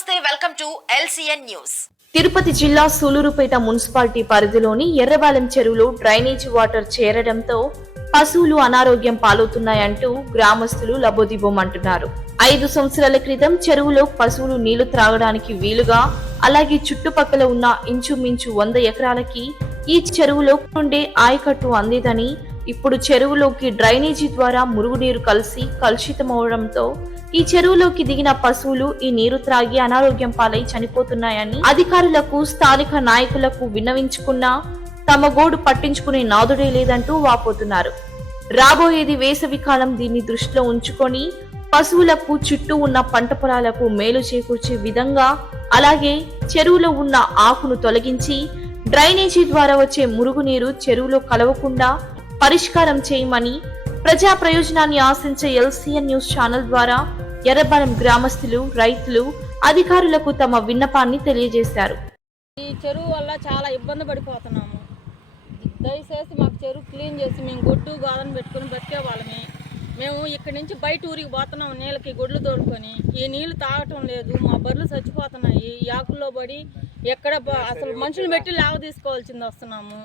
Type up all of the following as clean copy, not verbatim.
నమస్తే, welcome to LCN news. Tirupati జిల్లా Sullurpeta municipality పరిధిలోని ఎర్రబాలెం చెరువులో డ్రైనేజీ వాటర్ చేరడంతో పశువులు అనారోగ్యం పాలవుతున్నాయంటూ గ్రామస్తులు లబోదిబోమంటున్నారు. 5 సంవత్సరాల క్రితం చెరువులో పశువులు నీళ్లు త్రాగడానికి వీలుగా, అలాగే చుట్టుపక్కల ఉన్న ఇంచుమించు 100 ఎకరాలకి ఈ చెరువులో నుండే ఆయకట్టు అందేదని, ఇప్పుడు చెరువులోకి డ్రైనేజీ ద్వారా మురుగునీరు కలిసి కలుషితమవడంతో ఈ చెరువులోకి దిగిన పశువులు ఈ నీరు త్రాగి అనారోగ్యం పాలై చనిపోతున్నాయని అధికారులకు, స్థానిక నాయకులకు విన్నవించుకున్నా తమ గోడు పట్టించుకునే నాదుడే లేదంటూ వాపోతున్నారు. రాబోయేది వేసవి కాలం, దీన్ని దృష్టిలో ఉంచుకొని పశువులకు, చుట్టూ ఉన్న పంట పొలాలకు మేలు చేకూర్చే విధంగా, అలాగే చెరువులో ఉన్న ఆకును తొలగించి డ్రైనేజీ ద్వారా వచ్చే మురుగునీరు చెరువులో కలవకుండా పరిష్కారం చేయమని ప్రజా ప్రయోజనాన్ని ఆశించే LCN న్యూస్ ఛానల్ ద్వారా ఎర్రబాలెం గ్రామస్తులు, రైతులు అధికారులకు తమ విన్నపాన్ని తెలియజేశారు. ఈ చెరువు వల్ల చాలా ఇబ్బంది పడిపోతున్నాము. దయచేసి మాకు చెరువు క్లీన్ చేసి మేము గొడ్డు గాదను పెట్టుకుని బతికే వాళ్ళమే. మేము ఇక్కడి నుంచి బయట ఊరికి పోతున్నాం, నీళ్ళకి గొడ్లు తోడుకొని. ఈ నీళ్లు తాగటం లేదు, మా బర్రెలు చచ్చిపోతున్నాయి. ఈ ఆకుల్లో పడి ఎక్కడ అసలు మనుషులు పెట్టి లాగ తీసుకోవాల్సింది వస్తున్నాము.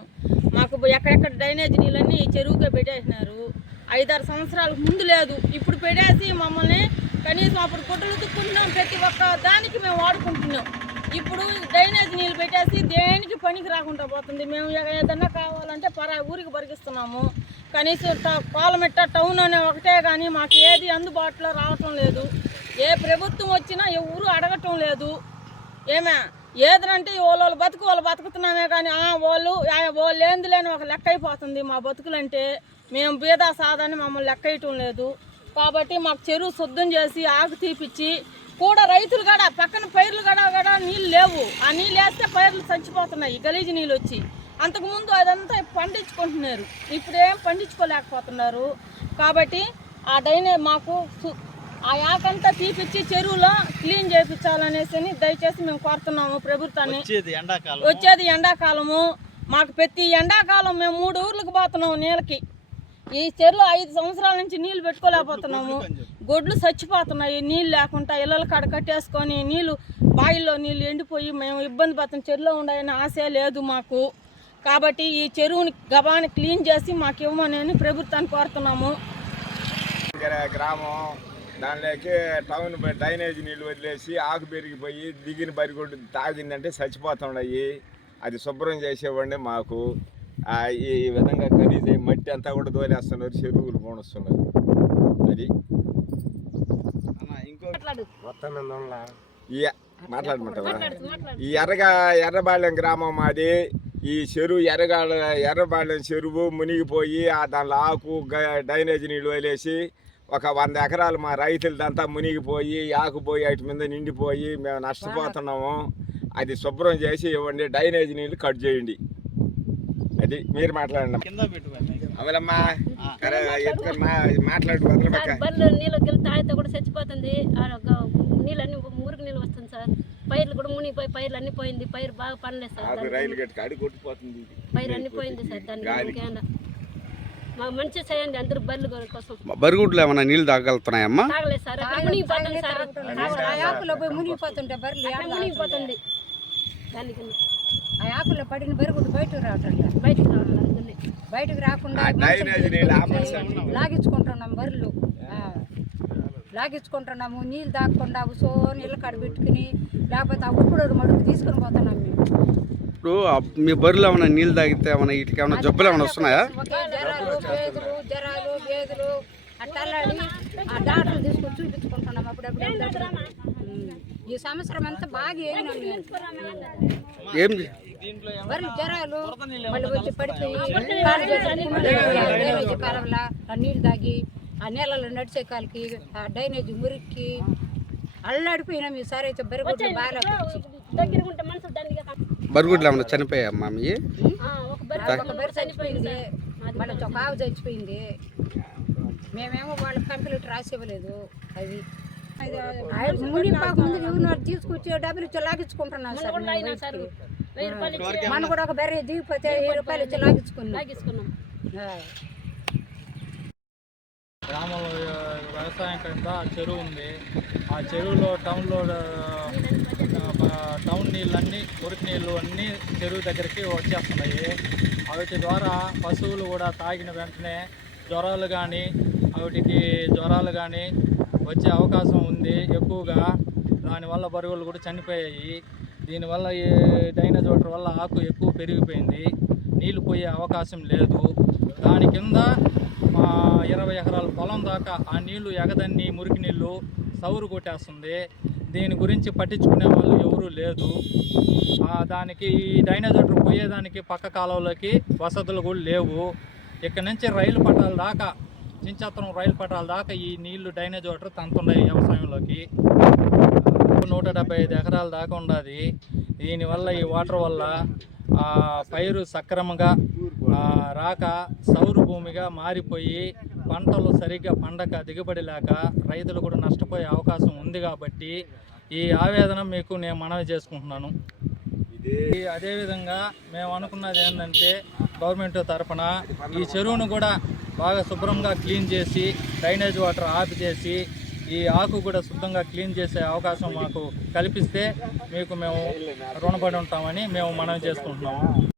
మాకు ఎక్కడెక్కడ డ్రైనేజ్ నీళ్ళన్నీ ఈ చెరువుకే పెట్టేసినారు. 5-6 సంవత్సరాలకు ముందు లేదు, ఇప్పుడు పెట్టేసి మమ్మల్ని కనీసం అప్పుడు గుడ్డలు ఉతుక్కుంటున్నాం, ప్రతి ఒక్క దానికి మేము వాడుకుంటున్నాం. ఇప్పుడు డ్రైనేజ్ నీళ్ళు పెట్టేసి దేనికి పనికి రాకుండా పోతుంది. మేము ఏదన్నా కావాలంటే ఊరికి పరిగిస్తున్నాము. కనీసం పాలమెట్ట టౌన్ అనే ఒకటే కానీ మాకు ఏది అందుబాటులో రావటం లేదు. ఏ ప్రభుత్వం వచ్చినా ఎవరు అడగటం లేదు. ఏదంటే వాళ్ళు బతుకుతున్నామే కానీ వాళ్ళు ఏంది లేని ఒక లెక్క అయిపోతుంది మా బతుకులంటే. మేము బీద సాదని మమ్మల్ని లెక్క వేయటం లేదు. కాబట్టి మాకు చెరువు శుద్ధం చేసి ఆకు తీపిచ్చి కూడా రైతులు కూడా పక్కన పైర్లు కూడా నీళ్ళు లేవు. ఆ నీళ్ళు వేస్తే పైర్లు చచ్చిపోతున్నాయి గలీజు నీళ్ళు వచ్చి. అంతకుముందు అదంతా పండించుకుంటున్నారు, ఇప్పుడు ఏం పండించుకోలేకపోతున్నారు. కాబట్టి మాకు ఆ యాకంతా తీపిచ్చి చెరువులో క్లీన్ చేయించాలనేసి దయచేసి మేము కోరుతున్నాము ప్రభుత్వాన్ని. వచ్చేది ఎండాకాలము, మాకు ప్రతి ఎండాకాలం మేము 3 ఊర్లకు పోతున్నాము నీళ్ళకి. ఈ చెరువులో 5 సంవత్సరాల నుంచి నీళ్ళు పెట్టుకోలేకపోతున్నాము. గొడ్లు చచ్చిపోతున్నాయి నీళ్ళు లేకుండా. ఇళ్ళ కాడ కట్టేసుకొని నీళ్ళు బావిల్లో నీళ్ళు ఎండిపోయి మేము ఇబ్బంది పడుతున్నాం. చెరువులో ఉండాలని ఆశే లేదు మాకు. కాబట్టి ఈ చెరువుని గబాని క్లీన్ చేసి మాకు ఇవ్వమని ప్రభుత్వాన్ని కోరుతున్నాము. గ్రామం దానిలోకి టౌన్ డ్రైనేజ్ నీళ్ళు వదిలేసి ఆకు పెరిగిపోయి దిగిన బరిగొడ్డు తాగిందంటే చచ్చిపోతున్నాయి. అది శుభ్రం చేసేవాడిని మాకు. ఈ విధంగా ఖరీదు మట్టి అంతా కూడా దోలేస్తున్నారు, చెరువులు పోనొస్తున్నారు. అది ఇంకో మాట్లాడమంటావా? ఈ ఎర్రబాలెం గ్రామం మాది. ఈ చెరువు ఎర్రబాలెం చెరువు మునిగిపోయి దానిలో ఆకు డ్రైనేజ్ నీళ్ళు వదిలేసి ఒక 100 ఎకరాలు మా రైతులదంతా మునిగిపోయి ఆకుపోయి వాటి మీద నిండిపోయి మేము నష్టపోతున్నాము. అది శుభ్రం చేసి ఇవ్వండి, డ్రైనేజ్ నీళ్ళు కట్ చేయండి. అది మీరు మాట్లాడండి. అమలమ్మా మాట్లాడు. నీళ్ళు తాగితే కూడా చచ్చిపోతుంది. నీళ్ళన్నీ మురుగు నీళ్ళు వస్తుంది సార్. పైర్లు కూడా మునిగిపోయి పైర్లు అన్ని పోయింది. పైరు బాగా పనిలేదు సార్. రైలు గట్టి కాడి కొట్టిపోతుంది, పైరు అన్ని పోయింది సార్. దానికి మాకు మంచి చేయండి అందరూ బర్రెల కోసం. బరిగుడ్లు ఏమన్నా నీళ్ళు తాగలుగుతున్నాయమ్మా? తాగలేదు సార్, మునిగిపోతుంది సార్. మునిగిపోతుంటే బర్రెలు మునిగిపోతుంది. దానికి ఆ ఆకుల్లో పడిన బరుగుడు బయటకు రావట్లేదు. బయటకు రాకుండా లాగించుకుంటున్నాం బర్రెలు, లాగించుకుంటున్నాము. నీళ్ళు తాగకుండా సో నీళ్ళు కడబెట్టుకుని లేకపోతే ఆ ఉప్పుడు మడుగు తీసుకుని పోతున్నాం మేము. ఇప్పుడు మీ బర్రెలు ఏమైనా నీళ్ళు తాగితే ఏమైనా వీటికి ఏమైనా జబ్బులు ఏమైనా వస్తున్నాయా? జరాలు బేదులు అట్టలాడి ఆ డాక్టర్లు తీసుకొని చూపించుకుంటున్నాం అప్పుడప్పుడు. ఈ సంవత్సరం అంతా బాగా ఏం బర్రెలు జ్వరాలు మళ్ళీ వచ్చి పడిపోయి కాలంలో ఆ నీళ్ళు తాగి ఆ నీళ్ళలో నడిచే కాలకి ఆ డ్రైనేజ్ మురికి అల్లాడిపోయినాం. ఈసారి అయితే బరిగుడ్లు బాగా బరిగుడ్లు ఏమన్నా చనిపోయాయమ్మా? మీ ఒక బర్రె చనిపోయింది, మళ్ళీ ఒక ఆవు చచ్చిపోయింది. మేమేమో వాళ్ళకి కంప్యూటర్ రాసి ఇవ్వలేదు. అవి మునిపాకు ముందు ఎవరు తీసుకొచ్చి డబ్బులు ఇచ్చి లాగించుకుంటున్నాం సార్. మనం కూడా ఒక బర్రె దిగిపోతే 1000 రూపాయలు ఇచ్చి లాగించుకున్నాం. గ్రామంలో వ్యవసాయం కింద చెరువు ఉంది. ఆ చెరువులో టౌన్లో నీళ్ళన్నీ మురికి నీళ్ళు అన్నీ చెరువు దగ్గరికి వచ్చేస్తున్నాయి. వాటి ద్వారా పశువులు కూడా తాగిన వెంటనే జ్వరాలు కానీ వచ్చే అవకాశం ఉంది ఎక్కువగా. దానివల్ల బరువులు కూడా చనిపోయాయి. దీనివల్ల ఈ డ్రైనేజ్ వాటర్ వల్ల ఆకు ఎక్కువ పెరిగిపోయింది. నీళ్లు పోయే అవకాశం లేదు. దాని కింద మా 20 ఎకరాల పొలం దాకా ఆ నీళ్లు ఎగదన్ని మురికి నీళ్లు సౌరు కొట్టేస్తుంది. దీని గురించి పట్టించుకునే వాళ్ళు ఎవరూ లేదు. దానికి ఈ డ్రైనేజ్ వాటర్ పోయేదానికి పక్క కాలువలోకి వసతులు కూడా లేవు. ఇక్కడ నుంచి రైలు పట్టాల దాకా చించత్రం రైలు పట్టాల దాకా ఈ నీళ్లు డ్రైనేజ్ వాటర్ తంతున్నాయి వ్యవసాయంలోకి. 175 ఎకరాల దాకా ఉన్నది. దీనివల్ల ఈ వాటర్ వల్ల పైరు సక్రమంగా రాక సౌరు భూమిగా మారిపోయి పంటలు సరిగ్గా పండక దిగుబడి లేక రైతులు కూడా నష్టపోయే అవకాశం ఉంది. కాబట్టి ఈ ఆవేదన మీకు నేను మనవి చేసుకుంటున్నాను. అదేవిధంగా మేము అనుకున్నది ఏంటంటే గవర్నమెంట్ తరఫున ఈ చెరువును కూడా బాగా శుభ్రంగా క్లీన్ చేసి డ్రైనేజ్ వాటర్ ఆఫ్ చేసి ఈ ఆకు కూడా శుద్ధంగా క్లీన్ చేసే అవకాశం మాకు కల్పిస్తే మీకు మేము రుణపడి ఉంటామని మేము మనవి చేసుకుంటున్నాము.